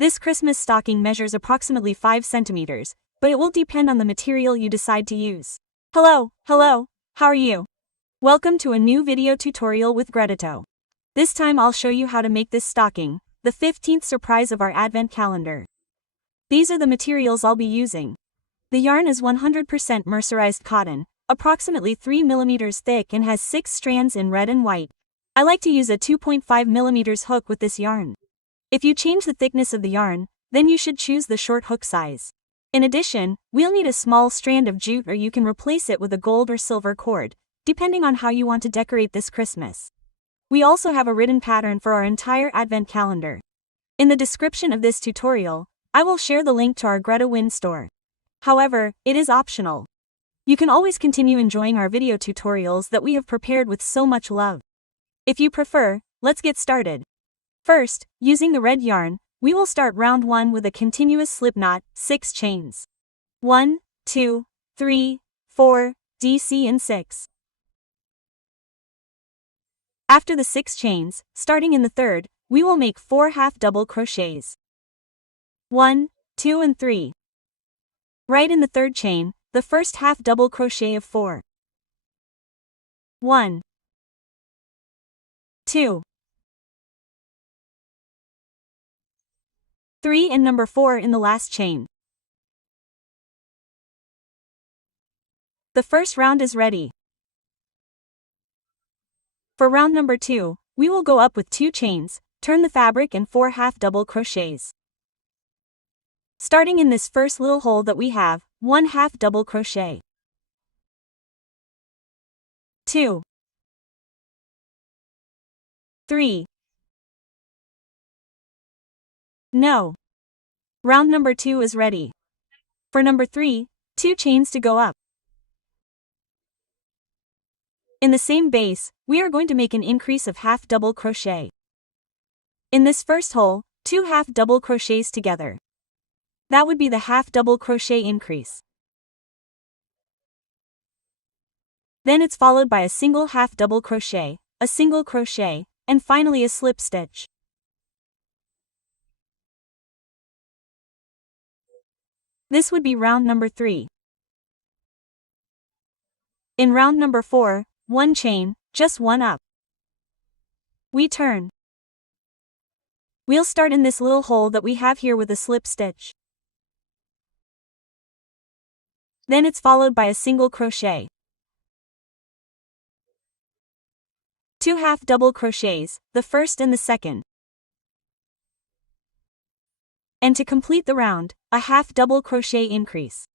This Christmas stocking measures approximately 5 centimeters, but it will depend on the material you decide to use. Hello, how are you? Welcome to a new video tutorial with GretaWings. This time I'll show you how to make this stocking, the 15th surprise of our Advent calendar. These are the materials I'll be using. The yarn is 100% mercerized cotton, approximately 3 mm thick and has 6 strands in red and white. I like to use a 2.5 mm hook with this yarn. If you change the thickness of the yarn, then you should choose the short hook size. In addition, we'll need a small strand of jute, or you can replace it with a gold or silver cord, depending on how you want to decorate this Christmas. We also have a written pattern for our entire Advent calendar. In the description of this tutorial, I will share the link to our GretaWings store. However, it is optional. You can always continue enjoying our video tutorials that we have prepared with so much love. If you prefer, let's get started. First, using the red yarn, we will start round 1 with a continuous slip knot, 6 chains. 1, 2, 3, 4, DC and 6. After the 6 chains, starting in the third, we will make 4 half double crochets. 1, 2 and 3. Right in the third chain, the first half double crochet of 4. 1, 2, 3 and number 4 in the last chain. The first round is ready. For round number 2, we will go up with 2 chains, turn the fabric and 4 half double crochets. Starting in this first little hole that we have, 1 half double crochet. 2, 3. No. Round number 2 is ready. For number 3, 2 chains to go up. In the same base, we are going to make an increase of half double crochet. In this first hole, 2 half double crochets together. That would be the half double crochet increase. Then it's followed by a single half double crochet, a single crochet, and finally a slip stitch. This would be round number 3. In round number 4, 1 chain, just 1 up. We turn. We'll start in this little hole that we have here with a slip stitch. Then it's followed by a single crochet. 2 half double crochets, the first and the second. And to complete the round, a half double crochet increase.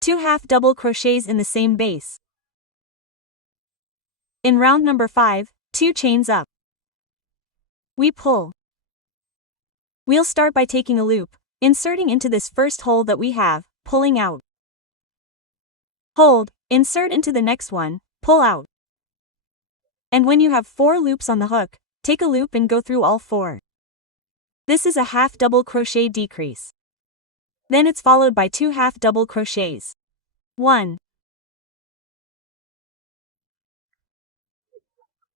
2 half double crochets in the same base. In round number 5, 2 chains up. We pull. We'll start by taking a loop, inserting into this first hole that we have, pulling out. Hold, insert into the next one, pull out. And when you have 4 loops on the hook, take a loop and go through all 4. This is a half double crochet decrease. Then it's followed by 2 half double crochets. 1,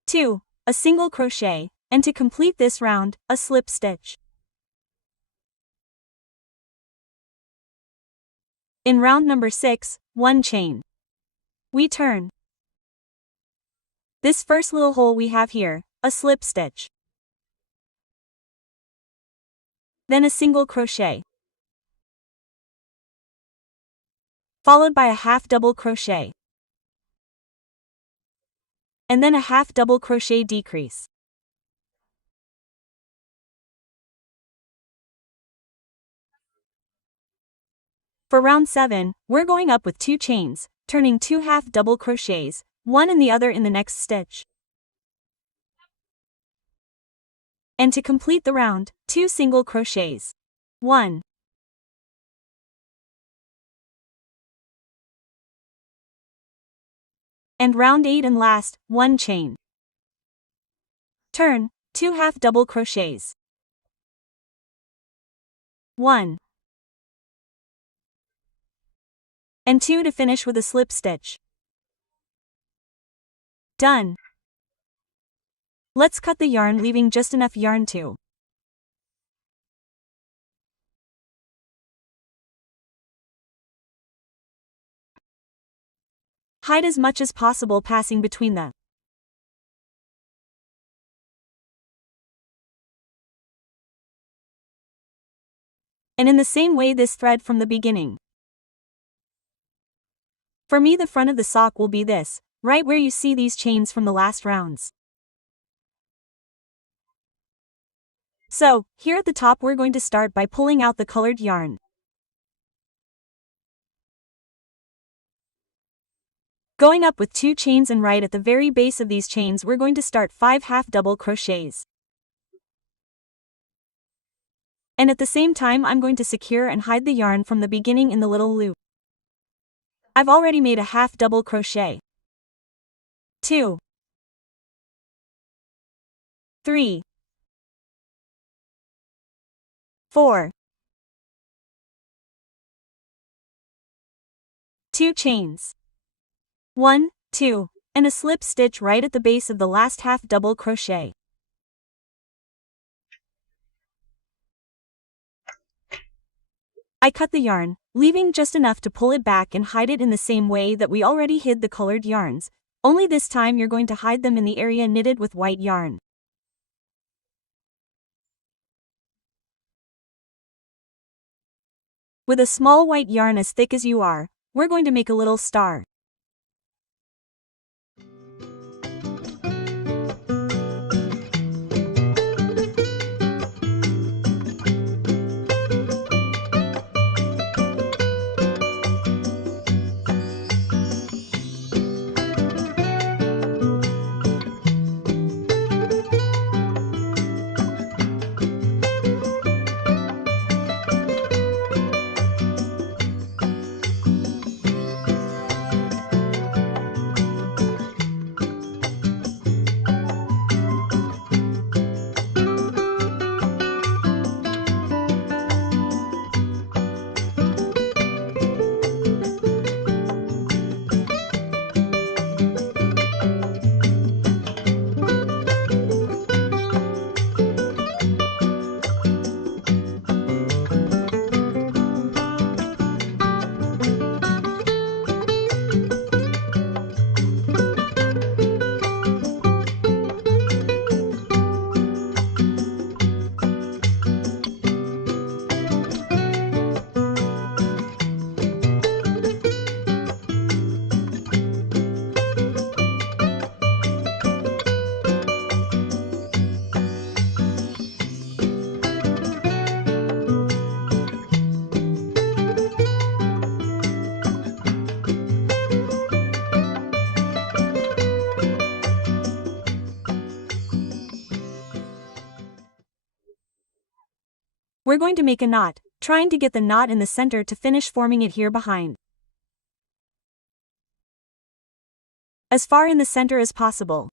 2, a single crochet, and to complete this round, a slip stitch. In round number 6, 1 chain. We turn. This first little hole we have here, a slip stitch. Then a single crochet. Followed by a half double crochet. And then a half double crochet decrease. For round 7, we're going up with 2 chains, turning 2 half double crochets, one in the other in the next stitch. And to complete the round, 2 single crochets. 1, and round 8 and last, 1 chain. Turn, 2 half double crochets. 1, and 2 to finish with a slip stitch. Done. Let's cut the yarn, leaving just enough yarn to Hide as much as possible passing between them. And in the same way this thread from the beginning. For me the front of the sock will be this, right where you see these chains from the last rounds. So, here at the top we're going to start by pulling out the colored yarn. Going up with 2 chains, and right at the very base of these chains we're going to start 5 half double crochets. And at the same time I'm going to secure and hide the yarn from the beginning in the little loop. I've already made a half double crochet. 2, 3, 4, 2 chains, 1, 2, and a slip stitch right at the base of the last half double crochet. I cut the yarn, leaving just enough to pull it back and hide it in the same way that we already hid the colored yarns, only this time you're going to hide them in the area knitted with white yarn. With a small white yarn as thick as you are, we're going to make a little star. We're going to make a knot, trying to get the knot in the center to finish forming it here behind. As far in the center as possible.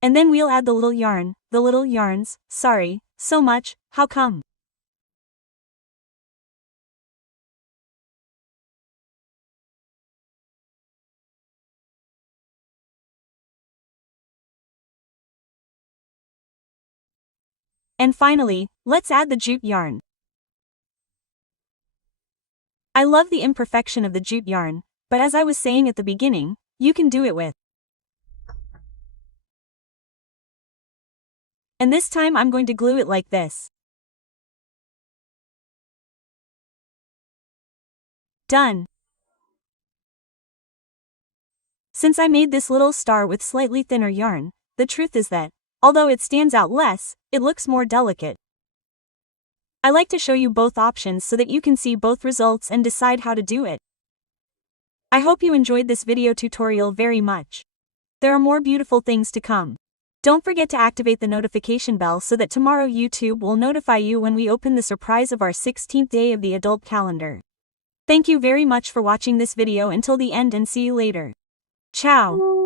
And then we'll add the little yarns, sorry, so much, how come? And finally, let's add the jute yarn. I love the imperfection of the jute yarn, but as I was saying at the beginning, you can do it with. And this time I'm going to glue it like this. Done. Since I made this little star with slightly thinner yarn, the truth is that, although it stands out less, it looks more delicate. I like to show you both options so that you can see both results and decide how to do it. I hope you enjoyed this video tutorial very much. There are more beautiful things to come. Don't forget to activate the notification bell so that tomorrow YouTube will notify you when we open the surprise of our 16th day of the adult calendar. Thank you very much for watching this video until the end, and see you later. Ciao!